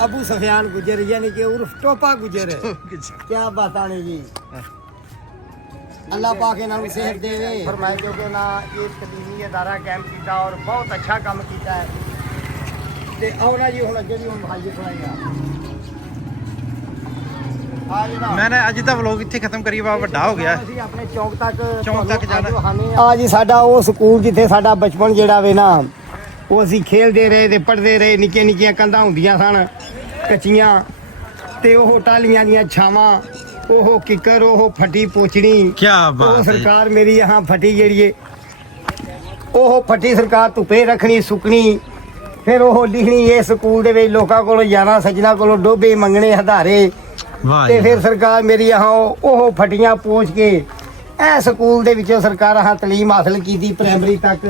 अबू सफियान गुजर यानी कि उर्फ टोपा गुजर क्या बताने जी अल्लाह पाक इन्होंने सेहत देवे फरमाए क्योंकि ना ये तलीमी अदारा कैम किया और बहुत अच्छा काम किया है ते आओ ना जी हुण अगे भी हुण भाई सुनाएगा मैंने अज दा व्लॉग इत्थे खत्म करिए वा वड्डा हो गया ਅਸੀਂ ਆਪਣੇ ਚੌਂਕ ਤੱਕ जाना ਆ ਜੀ ਸਾਡਾ ਉਹ ਸਕੂਲ ਜਿੱਥੇ ਸਾਡਾ ਬਚਪਨ ਜਿਹੜਾ ਵੇ ਨਾ ਉਹ ਅਸੀਂ ਖੇਡਦੇ ਰਹੇ ਤੇ ਪੜ੍ਹਦੇ ਰਹੇ ਨਿੱਕੀਆਂ ਨਿੱਕੀਆਂ ਕੰਧਾਂ ਹੁੰਦੀਆਂ ਸਨ ਕੱਚੀਆਂ ਤੇ ਉਹ ਟਾਲੀਆਂ ਦੀਆਂ ਛਾਵਾਂ ਉਹ ਕਿੱਕਰ ਉਹ ਫੱਟੀ ਪੋਚਣੀ क्या ਉਹ बात है ਸਰਕਾਰ ਮੇਰੀ यहाँ ਫੱਟੀ ਜਿਹੜੀ ਏ ਉਹ ਫੱਟੀ ਸਰਕਾਰ ਧੁੱਪੇ ਰੱਖਣੀ ਸੁੱਕਣੀ ਫਿਰ ਉਹ ਲਿਖਣੀ ਇਹ ਸਕੂਲ ਦੇ ਵਿੱਚ ਲੋਕਾਂ ਕੋਲੋਂ ਯਾਰਾਂ ਸੱਜਣਾ ਕੋਲੋਂ ਡੋਬੇ ਮੰਗਣੇ ਹਧਾਰੇ वाह ਤੇ जी, ਫਿਰ ਸਰਕਾਰ ਮੇਰੀ यहाँ ਉਹ ਫਟੀਆਂ ਪੋਚ ਕੇ ਇਹ ਸਕੂਲ ਦੇ ਵਿੱਚੋਂ ਸਰਕਾਰ ਹਾਂ ਤਾਲੀਮ ਹਾਸਲ ਕੀਤੀ ਪ੍ਰਾਇਮਰੀ ਤੱਕ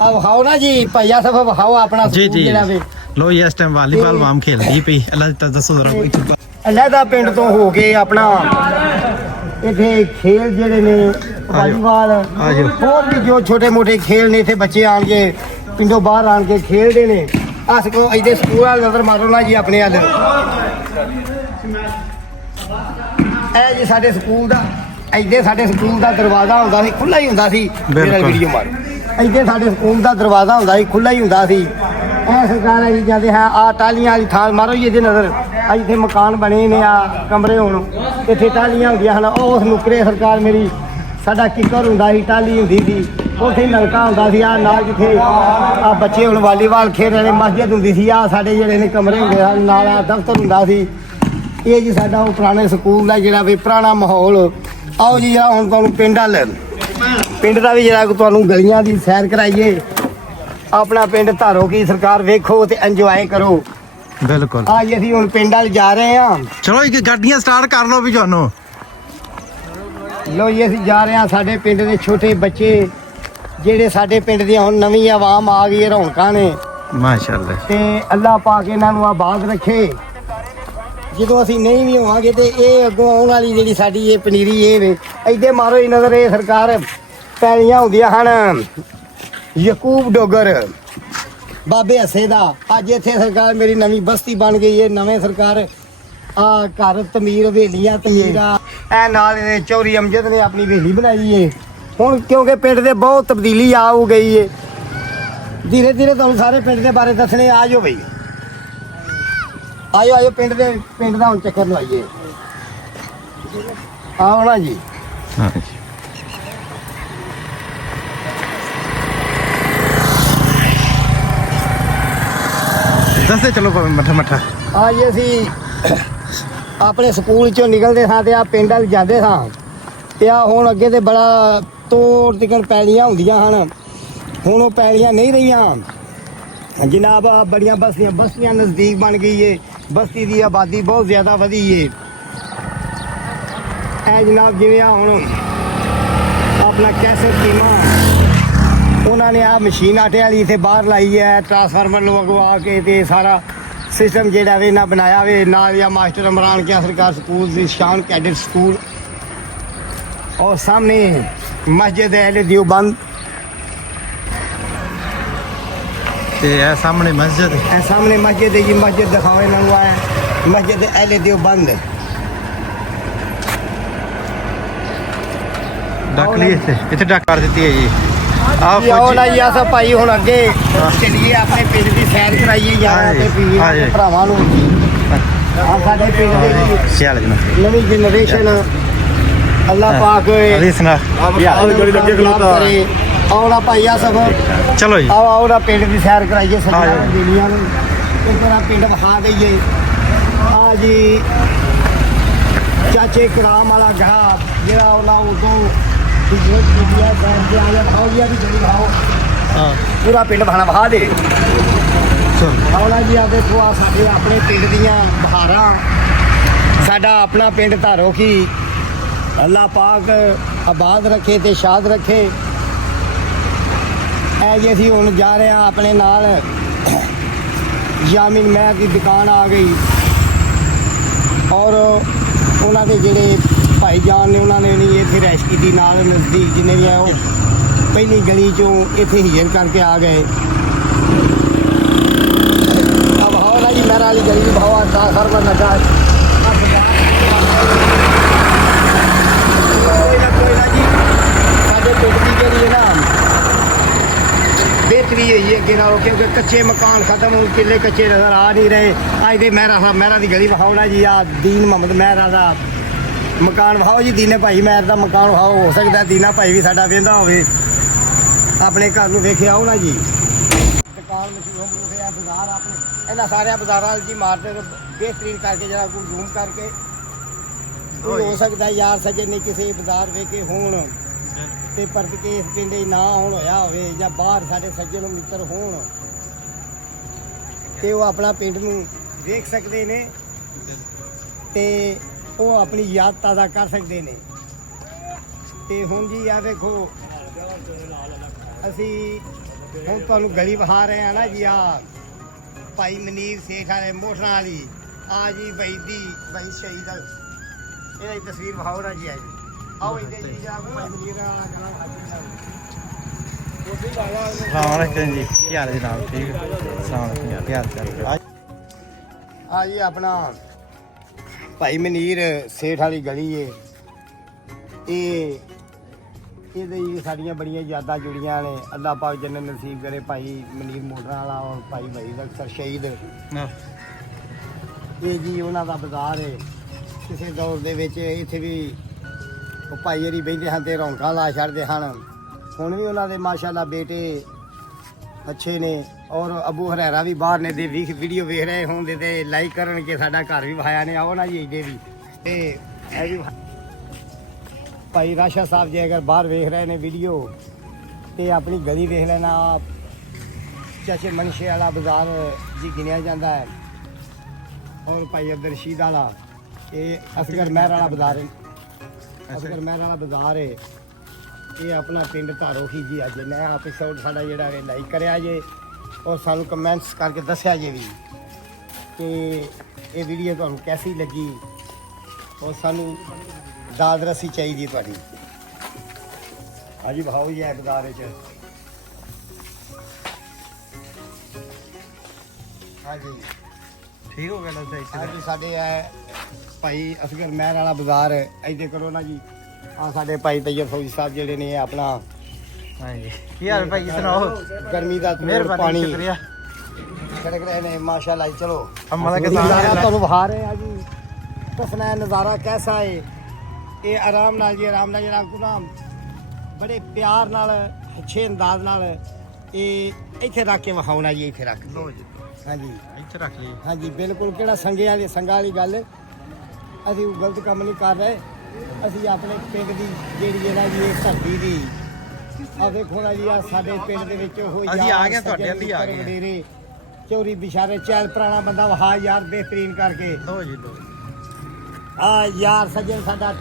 ਆ ਵਿਖਾਓ ਨਾ ਜੀ ਭਈਆ ਸਭ ਵਿਖਾਓ ਆਪਣਾ जी ਸਕੂਲ जी ਜਿਹੜਾ ਵੇ लो ये इस टाइम वॉलीबॉल वाम खेलदी पई अल्लाह दी दसो जरा ਅਲੱਗਾ ਪਿੰਡ ਤੋਂ ਹੋ ਕੇ ਆਪਣਾ ਇੱਥੇ ਖੇਲ ਜਿਹੜੇ ਨੇ ਵਾਲੀਬਾਲ ਆਜੋ। ਹੋਰ ਵੀ ਜੋ ਛੋਟੇ ਮੋਟੇ ਖੇਲ ਨੇ ਇੱਥੇ ਬੱਚੇ ਆਣ ਕੇ ਪਿੰਡੋਂ ਬਾਹਰ ਆਣ ਕੇ ਖੇਡਦੇ ਨੇ ਆ ਸਕੋ ਇਹਦੇ ਸਕੂਲ ਵਾਲ ਨਜ਼ਰ ਮਾਰੋ ਨਾ ਜੀ ਆਪਣੇ ਵੱਲ ਇਹ ਜੀ ਸਾਡੇ ਸਕੂਲ ਦਾ ਇੱਥੇ ਸਾਡੇ ਸਕੂਲ ਦਾ ਦਰਵਾਜ਼ਾ ਹੁੰਦਾ ਸੀ ਖੁੱਲਾ ਹੀ ਹੁੰਦਾ ਸੀ ਮੇਰਾ ਵੀਡੀਓ ਮਾਰੋ ਇੱਥੇ ਸਾਡੇ ਸਕੂਲ ਦਾ ਦਰਵਾਜ਼ਾ ਹੁੰਦਾ ਸੀ ਖੁੱਲਾ ਹੀ ਹੁੰਦਾ ਸੀ ਇਹ ਸਰਕਾਰ ਆਈ ਜਾਂਦੇ ਹੈ ਆ ਟਾਲੀਆਂ ਵਾਲੀ ਥਾਂ ਮਾਰੋ ਜੀ ਇਹਦੇ ਨਜ਼ਰ ਇੱਥੇ ਮਕਾਨ ਬਣੇ ਨੇ ਆ ਕਮਰੇ ਹੁਣ ਇੱਥੇ ਟਾਲੀਆਂ ਹੁੰਦੀਆਂ ਹਨ ਉਹ ਉਸ ਨੁਕਰੇ ਸਰਕਾਰ ਮੇਰੀ ਸਾਡਾ ਕਿੱਕਰ ਹੁੰਦਾ ਸੀ ਟਾਲੀ ਹੁੰਦੀ ਸੀ ਉੱਥੇ ਨਲਕਾ ਹੁੰਦਾ ਸੀ ਆ ਨਾਲ ਜਿੱਥੇ ਆ ਬੱਚੇ ਹੁਣ ਵਾਲੀਬਾਲ ਖੇਡ ਰਹੇ ਮਸਜਿਦ ਹੁੰਦੀ ਸੀ ਆ ਸਾਡੇ ਜਿਹੜੇ ਨੇ ਕਮਰੇ ਹੁੰਦੇ ਹਨ ਨਾਲ ਆ ਦਫ਼ਤਰ ਹੁੰਦਾ ਸੀ ਇਹ ਜੀ ਸਾਡਾ ਉਹ ਪੁਰਾਣੇ ਸਕੂਲ ਦਾ ਜਿਹੜਾ ਵੀ ਪੁਰਾਣਾ ਮਾਹੌਲ ਆਓ ਜੀ ਜਿਹੜਾ ਹੁਣ ਤੁਹਾਨੂੰ ਪਿੰਡ ਦਾ ਵੀ ਜਿਹੜਾ ਤੁਹਾਨੂੰ ਗਲੀਆਂ ਦੀ ਸੈਰ ਕਰਾਈਏ ਆਪਣਾ ਪਿੰਡ ਧਾਰੋ ਕੀ ਸਰਕਾਰ ਵੇਖੋ ਤੇ ਇੰਜੋਏ ਕਰੋ बिल्कुल ਆ ਜੀ ਅਸੀਂ ਹੁਣ ਪਿੰਡ ਵੱਲ ਜਾ ਰਹੇ ਹਾਂ चलो ये गाड़ियां स्टार्ट कर लो भी जानो ਲੋ ਜੀ ਅਸੀਂ ਜਾ ਰਹੇ ਹਾਂ ਸਾਡੇ ਪਿੰਡ ਦੇ ਛੋਟੇ ਬੱਚੇ ਜਿਹੜੇ ਸਾਡੇ ਪਿੰਡ ਦੀਆਂ ਹੁਣ ਨਵੀਂ ਆਵਾਮ ਆ ਗਈ ਹੈ ਰੌਣਕਾਂ ਨੇ माशाल्लाह ਤੇ ਅੱਲਾਹ ਪਾਕ ਇਹਨਾਂ ਨੂੰ ਆਬਾਦ ਰੱਖੇ ਜਦੋਂ ਅਸੀਂ ਨਹੀਂ ਵੀ ਹੋਵਾਂਗੇ ਤੇ ਇਹ ਅੱਗੋਂ ਆਉਣ ਵਾਲੀ ਜਿਹੜੀ ਸਾਡੀ ਇਹ ਪਨੀਰੀ ਇਹ ਵੇ ਇੱਥੇ ਮਾਰੋ ਹੀ ਨਜ਼ਰ ਇਹ ਸਰਕਾਰ ਪੈਲੀਆਂ ਹੁੰਦੀਆਂ ਹਨ ਯਕੂਬ ਡੋਗਰ ਬਾਬੇ ਹੱਸੇ ਦਾ ਅੱਜ ਇੱਥੇ ਸਰਕਾਰ ਮੇਰੀ ਨਵੀਂ ਬਸਤੀ ਬਣ ਗਈ ਹੈ ਨਵੇਂ ਸਰਕਾਰ ਆ ਘਰ ਤਮੀਰ ਹਵੇਲੀਆਂ ਤਮੀਰਾਂ ਇਹ ਨਾਲ ਇਹਦੇ ਚੌਰੀ ਅਮਜਦ ਨੇ ਆਪਣੀ ਹਵੇਲੀ ਬਣਾਈ ਏ ਹੁਣ ਕਿਉਂਕਿ ਪਿੰਡ ਦੇ ਬਹੁਤ ਤਬਦੀਲੀ ਆਉ ਗਈ ਏ ਧੀਰੇ ਧੀਰੇ ਤੁਹਾਨੂੰ ਸਾਰੇ ਪਿੰਡ ਦੇ ਬਾਰੇ ਦੱਸਣੇ ਆ ਜਾਓ ਬਈ ਆਇਓ ਪਿੰਡ ਦਾ ਹੁਣ ਚੱਕਰ ਲਵਾਈਏ ਆਓ ਨਾ ਜੀ हाँ जी दस चलो मठा मठा ਆ ਜੀ ਅਸੀਂ ਆਪਣੇ ਸਕੂਲ ਚੋਂ ਨਿਕਲਦੇ ਸਾਂ ਤੇ ਆ ਪਿੰਡ ਵੱਲ ਜਾਂਦੇ ਸਾਂ ਤੇ ਆ ਹੁਣ ਅੱਗੇ ਤੇ ਬੜਾ ਤੋੜ ਤਿਕਣ ਪੈਲੀਆਂ ਹੁੰਦੀਆਂ ਹਨ ਹੁਣ ਉਹ ਪੈਲੀਆਂ ਨਹੀਂ ਰਹੀਆਂ ਜਨਾਬ ਬੜੀਆਂ ਬਸਤੀਆਂ ਨਜ਼ਦੀਕ ਬਣ ਗਈ ਏ ਬਸਤੀ ਦੀ ਆਬਾਦੀ ਬਹੁਤ ਜ਼ਿਆਦਾ ਵਧੀ ਏ ਇਹ ਜਨਾਬ ਜਿਵੇਂ ਆ ਹੁਣ ਆਪਣਾ ਕੈਸਰ ਕੀਮਾ ਉਹਨਾਂ ਨੇ ਆ ਮਸ਼ੀਨ ਆਟੇ ਵਾਲੀ ਇੱਥੇ ਬਾਹਰ ਲਾਈ ਹੈ ਟਰਾਂਸਫਾਰਮਰ ਲਗਵਾ ਕੇ ਤੇ ਸਾਰਾ ਸਿਸਟਮ ਜਿਹੜਾ ਵੇ ਨਾ ਬਣਾਇਆ ਵੇ ਨਾਲ ਜਾਂ ਮਾਸਟਰ ਇਮਰਾਨ ਕਿਆ ਸਰਕਾਰ ਸਕੂਲ ਦੀ ਸ਼ਾਨ ਕੈਡਟ ਸਕੂਲ और सामने मस्जिद अहले देवबंद ते ए सामने मस्जिद ए सामने मस्जिद है जी मस्जिद दिखावे ना हुआ है मस्जिद अहले देवबंद डक लिए थे इतने डक कर देती है जी आप आओ ना जी सब भाई हुण अगे चलिए अपने पिंड की सैर कराइए यार ते पीर भरावां नूं आ साडे पिंड दे चल जना नवी जनरेशन अल्लाह पाक अभी सुना गड़ी लगे खलोता आओ ना भाई आ सब चलो जी आओ ना पिंड की सैर कराइए सज्जणा दुनिया नूं इस तरह पिंड विखा दईए आ जी चाचे कराम वाला घाट जिहड़ा उन्हां उदों पूरा पिंड बहाना बहा दे आउना जी आ देखो आ साडे अपने पिंड दियां बहारां साडा अपना पिंड धारो की अल्लाह पाक आबाद रखे ते शाद रखे ऐ जी असीं हुण जा रहे हैं अपने नाल यामिन मैर की दुकान आ गई और उन्हां दे जिहड़े भाई जान ने उन्होंने नहीं इतने रैश की नाल नज़दीक जिन्हें भी है वो पहली गली चों इतने हिजर करके आ गए अब आओ ना ਜੀ ਮਹਿਰਾ ਵਾਲੀ ਗਲੀ ਵੀ ਭਾਵਾ ਦਾ ਸਰਵਰ ਲੱਗਾ ਕੋਈ ਨਾ ਜੀ ਸਾਡੇ ਪਿੰਡ ਦੀ ਜਿਹੜੀ ਹੈ ਨਾ बेहतरी है ये अगे नालों क्योंकि कच्चे मकान खत्म हो किले कच्चे नजर आ नहीं रहे अज दे मेहरा साहब मेहरा की गली विखाओ ना जी आ दीन मोहम्मद मेहरा का मकान विखाओ जी दीने भाई मेहर का मकान विखाओ हो सकता है दीना भाई भी साडा वेंदा होवे अपने घर नूं वेखे आओ ना जी दुकान मशहूर है बाजार अपने इन्हां सारे बाजारां जी मारते बेहतरीन करके जरा को जूम करके हो सकता है यार सजे ने किसी बाजार वेखे होण ਤੇ ਪਰਤ ਕੇ ਇਸ ਪਿੰਡ ਨਾ ਹੁਣ ਹੋਇਆ ਹੋਵੇ ਜਾਂ ਬਾਹਰ ਸਾਡੇ ਸੱਜਣ ਮਿੱਤਰ ਹੋਣ ਤੇ ਉਹ ਆਪਣਾ ਪਿੰਡ ਨੂੰ ਵੇਖ ਸਕਦੇ ਨੇ ਤੇ ਉਹ ਆਪਣੀ ਯਾਦ ਤਾਜ਼ਾ ਕਰ ਸਕਦੇ ਨੇ ਤੇ ਹੁਣ ਜੀ ਆ ਦੇਖੋ ਅਸੀਂ ਹੁਣ ਤੁਹਾਨੂੰ ਗਲੀ ਵਿਖਾ ਰਹੇ ਆ ਨਾ ਜੀ ਆ ਭਾਈ ਮਨੀਰ ਸੇਠ ਵਾਲੇ ਮੋਟਰਾਂ ਵਾਲੀ ਆ ਜੀ ਭਾਈ ਸ਼ਹੀਦ ਇਹਦੀ ਤਸਵੀਰ ਵਿਖਾਓ ਨਾ ਜੀ ਆ ਜੀ आओ इधर जी जाओ भाई मनीर अस्सलामुअलैकुम जी क्या हाल है जनाब ठीक है अस्सलामुअलैकुम क्या हाल चाल ਆ ਜੀ ਆਪਣਾ ਭਾਈ ਮਨੀਰ ਸੇਠ ਵਾਲੀ ਗਲੀ ਏ ਇਹ ਇਹਦੇ ਜੀ ਸਾਡੀਆਂ ਬੜੀਆਂ ਯਾਦਾਂ ਜੁੜੀਆਂ ਨੇ ਅੱਲਾਹ ਪਾਕ ਜੰਨਤ ਨਸੀਬ ਕਰੇ ਭਾਈ ਮਨੀਰ ਮੋਟਰਾਂ ਵਾਲਾ ਔਰ ਭਾਈ ਵਹੀਦ ਅਖਤਰ ਸ਼ਹੀਦ ਇਹ ਜੀ ਉਹਨਾਂ ਦਾ ਬਾਜ਼ਾਰ ਹੈ ਕਿਸੇ ਦੌਰ ਦੇ ਵਿੱਚ ਇੱਥੇ ਵੀ ਉਹ ਭਾਈ ਹਰੀ ਬਹਿੰਦੇ ਹਨ ਤੇ ਰੌਣਕਾਂ ਲਾ ਛੱਡਦੇ ਹਨ ਹੁਣ ਵੀ ਉਹਨਾਂ ਦੇ ਮਾਸ਼ਾਅੱਲਾ ਬੇਟੇ ਅੱਛੇ ਨੇ ਔਰ ਅਬੂ ਹਰੈਰਾ ਵੀ ਬਾਹਰ ਨੇ ਦੇ ਵੀਡੀਓ ਵੇਖ ਰਹੇ ਹੋਣ ਤੇ ਲਾਈਕ ਕਰਨ ਕਿ ਸਾਡਾ ਘਰ ਵੀ ਵਹਾਇਆ ਨੇ ਆਓ ਨਾ ਜੀ ਇਹਦੇ ਵੀ ਤੇ ਇਹ ਵੀ ਭਾਈ ਰਾਸ਼ਾ ਸਾਹਿਬ ਜੀ ਅਗਰ ਬਾਹਰ ਵੇਖ ਰਹੇ ਨੇ ਵੀਡੀਓ ਤੇ ਆਪਣੀ ਗਲੀ ਵੇਖ ਲੈਣਾ ਚਾਚੇ ਮਨਸ਼ੇ ਵਾਲਾ ਬਾਜ਼ਾਰ ਜੀ ਗਿਣਿਆ ਜਾਂਦਾ ਹੈ ਔਰ ਭਾਈ ਅਬਦੁਲ ਰਸ਼ੀਦ ਵਾਲਾ ਇਹ ਅਸਗਰ ਮਹਿਰ ਵਾਲਾ ਬਾਜ਼ਾਰ ਹੈ ਅਸਗਰ ਮਹਿਰ ਵਾਲਾ ਬਾਜ਼ਾਰ ਹੈ ਇਹ ਆਪਣਾ ਪਿੰਡ ਧਾਰੋਖੀ ਜੀ ਅੱਜ ਨਵਾਂ ਐਪੀਸੋਡ ਸਾਡਾ ਜਿਹੜਾ ਹੈ ਲਾਈਕ ਕਰਿਆ ਜੇ ਔਰ ਸਾਨੂੰ ਕਮੈਂਟਸ ਕਰਕੇ ਦੱਸਿਆ ਜੇ ਵੀ ਕਿ ਇਹ ਵੀਡੀਓ ਤੁਹਾਨੂੰ ਕੈਸੀ ਲੱਗੀ ਔਰ ਸਾਨੂੰ ਦਾਦ ਰਸੀ ਚਾਹੀਦੀ ਤੁਹਾਡੀ ਹਾਂਜੀ ਭਾਉ ਜੀ ਬਾਜ਼ਾਰ ਵਿੱਚ ਹਾਂਜੀ ठीक हो गया लगता है ਹਾਂਜੀ ਸਾਡੇ ਹੈ ਭਾਈ ਅਸਗਰ ਮਹਿਰ ਵਾਲਾ ਬਾਜ਼ਾਰ ਇੱਥੇ ਕਰੋ ਨਾ ਜੀ ਆ ਸਾਡੇ ਭਾਈ ਤੈਯਬ ਫੌਜੀ ਸਾਹਿਬ ਜਿਹੜੇ ਨੇ ਆਪਣਾ हाँ जी क्या हाल भाई सुनाओ ਗਰਮੀ ਦਾ मेहरबानी ਪਾਣੀ शुक्रिया ਛੜਕ ਰਹੇ ਨੇ ਮਾਸ਼ਾਅੱਲਾ ਚਲੋ अम्मा के ਨਜ਼ਾਰਾ साथ ਤੁਹਾਨੂੰ ਵਿਖਾ ਰਹੇ ਆ ਜੀ ਦੱਸਣਾ ਹੈ ਨਜ਼ਾਰਾ ਕੈਸਾ ਹੈ ਇਹ ਆਰਾਮ ਨਾਲ ਜੀ ਆਰਾਮ ਨਾਲ ਜਿਹੜਾ ਕੋ ਨਾ ਬੜੇ ਪਿਆਰ ਨਾਲ ਅੱਛੇ ਅੰਦਾਜ਼ ਨਾਲ ਇਹ ਇੱਥੇ ਰੱਖ ਕੇ ਵਿਖਾਉਣਾ ਜੀ ਇੱਥੇ ਰੱਖ लो जी ਹਾਂਜੀ ਇੱਥੇ ਰੱਖ ਲਈ ਹਾਂਜੀ ਬਿਲਕੁਲ ਕਿਹੜਾ ਸੰਗਾਂ ਵਾਲੀ ਗੱਲ ਅਸੀਂ ਗਲਤ ਕੰਮ ਨਹੀਂ ਕਰ ਰਹੇ ਅਸੀਂ ਆਪਣੇ ਪਿੰਡ ਦੀ ਜਿਹੜੀ ਹੈ ਨਾ ਜੀ ਇਹ ਧਰਤੀ ਦੀ ਆ ਵੇਖੋ ਨਾ ਜੀ ਆ ਸਾਡੇ ਪਿੰਡ ਦੇ ਵਿੱਚ ਉਹ ਅਸੀਂ ਆ ਗਏ ਤੁਹਾਡੇ ਅੱਧੀ ਆ ਗਏ ਵਡੇਰੇ ਚੋਰੀ ਬਿਸ਼ਾਰੇ ਚੈਲ ਪੁਰਾਣਾ ਬੰਦਾ ਵਹਾ ਯਾਰ ਬਿਹਤਰੀਨ ਕਰਕੇ लो जी लो ਆ ਯਾਰ ਸੱਜਣ ਸਾਡਾ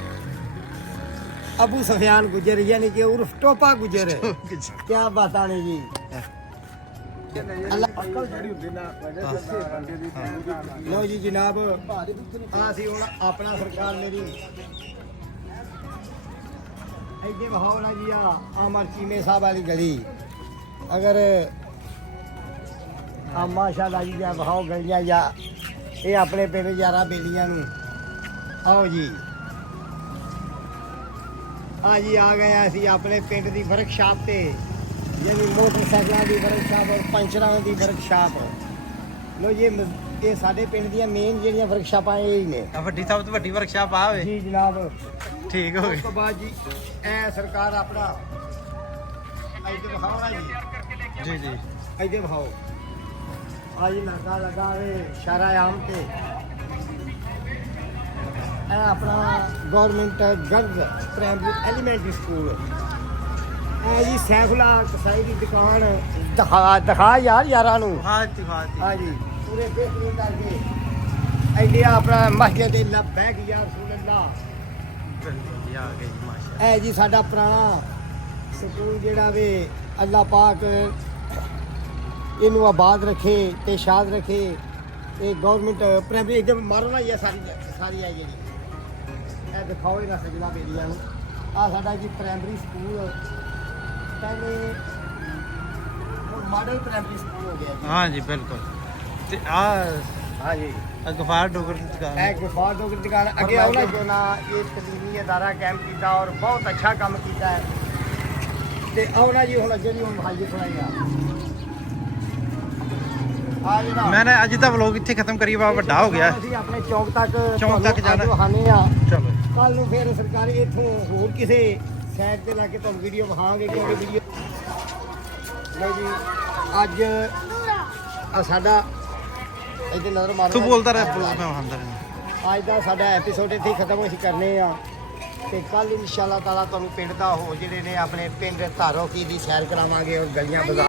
ਅਬੂ ਸੁਫਿਆਨ ਗੁਜਰ ਯਾਨੀ ਕਿ ਉਰਫ ਟੋਪਾ ਗੁਜਰ ਕੀ ਬਾਤਾਂ ਨੇ ਜੀ ਅਕਲ ਜਿਹੜੀ ਹੁੰਦੀ ਨਾ ਲੋ ਜੀ ਜਨਾਬ ਅਸੀਂ ਹੁਣ ਆਪਣਾ ਸਰਕਾਰ ਮੇਰੀ ਇੱਥੇ ਬਹਾਉ ਨਾ ਜੀ ਆ ਅਮਰ ਚੀਮੇ ਸਾਹਿਬ ਵਾਲੀ ਗਲੀ ਅਗਰ ਆ ਮਾਸ਼ਾਅੱਲਾ ਜੀ ਜਾਂ ਬਹਾਉ ਗਲੀਆਂ ਜਾਂ ਇਹ ਆਪਣੇ ਪਿੰਡ ਯਾਰਾਂ ਬੇਲੀਆਂ ਨੂੰ ਆਓ ਜੀ ਆ ਜੀ ਆ ਗਏ ਆ ਅਸੀਂ ਆਪਣੇ ਪਿੰਡ ਦੀ ਵਰਕਸ਼ਾਪ ਤੇ ਯਾਨੀ ਮੋਟਰਸਾਈਕਲਾਂ ਦੀ ਵਰਕਸ਼ਾਪ ਔਰ ਪੰਚਰਾਂ ਦੀ ਵਰਕਸ਼ਾਪ ਲੋ ਇਹ ਸਾਡੇ ਪਿੰਡ ਦੀਆਂ ਮੇਨ ਜਿਹੜੀਆਂ ਵਰਕਸ਼ਾਪਾਂ ਇਹ ਹੀ ਨੇ ਵੱਡੀ ਸਭ ਤੋਂ ਵੱਡੀ ਵਰਕਸ਼ਾਪ ਆ ਹੋਵੇ ਜੀ ਜਨਾਬ ਠੀਕ ਹੋ ਉਸ ਤੋਂ ਬਾਅਦ ਜੀ ਇਹ ਸਰਕਾਰ ਆਪਣਾ ਇੱਥੇ ਵਿਖਾਓ ਨਾ ਜੀ ਜੀ ਜੀ ਇੱਥੇ ਵਿਖਾਓ ਆ ਜੀ ਨਾਕਾ ਲਗਾ ਵੇ ਸ਼ਾਰਾ ਆਮ ਤੇ ਇਹ ਆਪਣਾ government girls primary elementary school ਇਹ ਜੀ ਸੈਫੁਲਾ ਕਸਾਈ ਦੀ ਦੁਕਾਨ ਦਿਖਾ ਯਾਰ ਯਾਰਾਂ ਨੂੰ ਫਾਤੀ ਹਾਂ ਜੀ ਪੂਰੇ ਬੇਹਤਰੀਨ ਕਰਕੇ ਇੰਡੀਆ ਆਪਣਾ ਮਸਜਿਦ ਲਬੈਕ ਯਾ ਰਸੂਲ ਅੱਲਾਹ ਬਿਲਕੁਲ ਜੀ ਆ ਗਏ ਜੀ ਮਾਸ਼ਾ ਇਹ ਜੀ ਸਾਡਾ ਪੁਰਾਣਾ ਸਕੂਲ ਜਿਹੜਾ ਵੇ ਅੱਲਾਹ ਪਾਕ ਇਹਨੂੰ ਆਬਾਦ ਰੱਖੇ ਤੇ ਸ਼ਾਦ ਰੱਖੇ ਇਹ ਗਵਰਨਮੈਂਟ ਪ੍ਰਾਇਮਰੀ एकदम ਮਾਰੋ ਨਾ ਇਹ ਸਾਰੀ ਆ ਜੀ ਇਹ ਦਿਖਾਓ ਇਹਨਾਂ ਸਜਣਾ ਬੇਲੀਆਂ ਨੂੰ ਆ ਸਾਡਾ ਜੀ ਪ੍ਰਾਇਮਰੀ ਸਕੂਲ ਪਹਿਲੇ ਮਾਡਲ ਪ੍ਰਾਇਮਰੀ ਸਕੂਲ ਹੋ ਗਿਆ ਜੀ ਹਾਂ ਜੀ ਬਿਲਕੁਲ ਤੇ ਆ ਹਾਂਜੀ ਗਫਾਰ ਡੋਗਰ ਦੀ ਦੁਕਾਨ ਇਹ ਗੁਫਾ ਡੋਗਰ ਦੁਕਾਨ ਅੱਗੇ ਆਉਣਾ ਜੋ ਨਾ ਇਹ ਤਕਲੀਫੀ ਅਦਾਰਾ ਕੈਂਪ ਕੀਤਾ ਔਰ ਬਹੁਤ ਅੱਛਾ ਕੰਮ ਕੀਤਾ ਹੈ ਤੇ ਆਉਣਾ ਜੀ ਹੁਣ ਅੱਗੇ ਵੀ ਹੁਣ ਹਾਈ ਸੁਣਾਈਆ ਆ ਜਿਹੜਾ ਮੈंने ਅੱਜ ਦਾ ਵਲੋਗ ਇੱਥੇ ਖਤਮ ਕਰੀ ਵਾ ਵੱਡਾ ਹੋ ਗਿਆ ਅਸੀਂ ਆਪਣੇ ਚੌਕ ਤੱਕ ਜਾਣਾ। ਵਹਾਨੇ ਆ ਚਲੋ ਕੱਲ ਨੂੰ ਫਿਰ ਸਰਕਾਰੀ ਇੱਥੋਂ ਹੋਰ ਕਿਸੇ ਸਾਈਡ ਤੇ ਲਾ ਕੇ ਤੁਹਾਨੂੰ ਵੀਡੀਓ ਵਿਖਾਵਾਂਗੇ ਕਿਉਂਕਿ ਵੀਡੀਓ ਲਓ ਜੀ ਅੱਜ ਆ ਸਾਡਾ ਇੱਥੇ ਨਜ਼ਰ ਮਾਰੋ ਤੂੰ ਬੋਲਦਾ ਰਹਿ ਮੈਂ ਵਹਾਂਦਾ ਰਹਿ ਅੱਜ ਦਾ ਸਾਡਾ ਐਪੀਸੋਡ ਇੱਥੇ ਹੀ ਖਤਮ ਅਸੀਂ ਕਰਨੇ ਆ ਤੇ ਕੱਲ ਇਨਸ਼ਾਅੱਲਾ ਤਾਲਾ ਤੁਹਾਨੂੰ ਪਿੰਡ ਦਾ ਹੋ ਜਿਹੜੇ ਨੇ ਆਪਣੇ ਪਿੰਡ ਧਾਰੋਕੀ ਦੀ ਸੈਰ ਕਰਾਵਾਂਗੇ ਔਰ ਗਲੀਆਂ ਬਾਜ਼ਾਰ